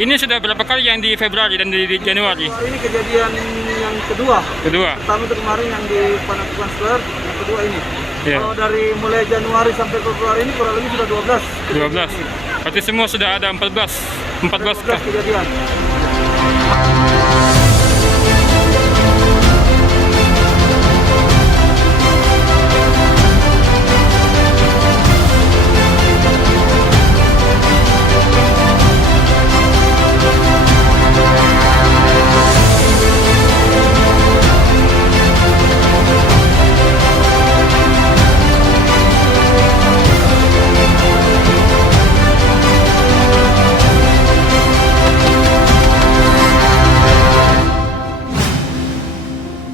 Ini sudah berapa kali yang di Februari dan di Januari? Ini kejadian yang kedua. Kedua. Pertama itu kemarin yang di Panakkukang Square, yang kedua ini. Yeah. Kalau dari mulai Januari sampai Februari ini kurang lebih sudah 12. 12. Berarti semua sudah ada 14 kejadian.